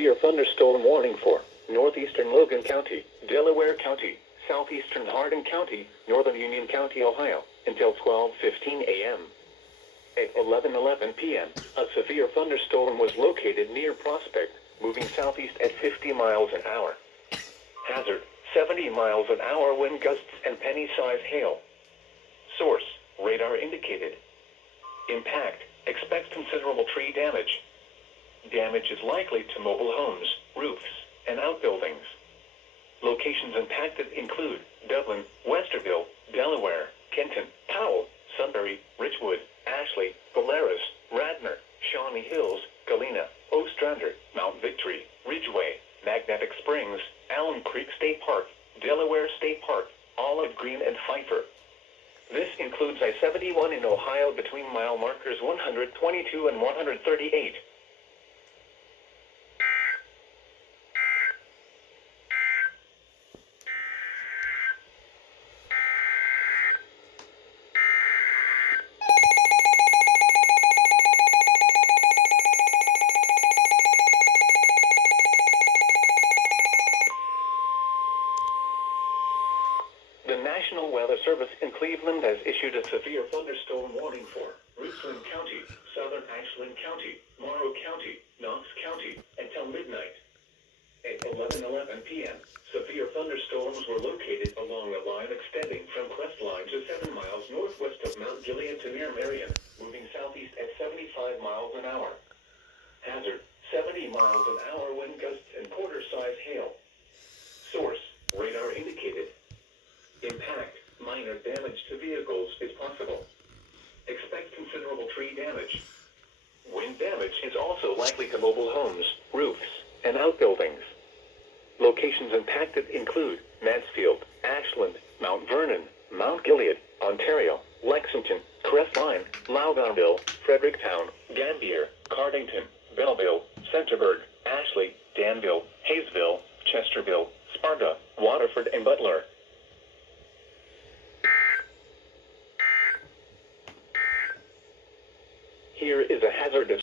severe thunderstorm warning for northeastern Logan County, Delaware County, southeastern Hardin County, northern Union County, Ohio, until 12:15 a.m. At 11:11 p.m., a severe thunderstorm was located near Prospect, moving southeast at 50 miles an hour. Hazard, 70 miles an hour wind gusts and penny-size hail. Source, radar indicated. Impact, expect considerable tree damage. Damage is likely to mobile homes, roofs, and outbuildings. Locations impacted include Dublin, Westerville, Delaware, Kenton, Powell, Sunbury, Richwood, Ashley, Valeris, Radnor, Shawnee Hills, Galena, Ostrander, Mount Victory, Ridgeway, Magnetic Springs, Allen Creek State Park, Delaware State Park, Olive Green, and Pfeiffer. This includes I-71 in Ohio between mile markers 122 and 138. The National Weather Service in Cleveland has issued a severe thunderstorm warning for Richland County, southern Ashland County, Morrow County, Knox County, until midnight. At 11:11 p.m., severe thunderstorms were located along a line extending from Crestline to 7 miles northwest of Mount Gilead to near Marion, moving southeast at 75 miles an hour. Hazard, 70 miles an hour wind gusts and quarter-size hail. Source, radar indicated. Impact, minor damage to vehicles is possible. Expect considerable tree damage. Wind damage is also likely to mobile homes, roofs, and outbuildings. Locations impacted include Mansfield, Ashland, Mount Vernon, Mount Gilead, Ontario, Lexington, Crestline, Loudonville, Fredericktown, Gambier, Cardington, Belleville, Centerburg, Ashley, Danville, Hayesville, Chesterville, Sparta, Waterford, and Butler. Here is a hazardous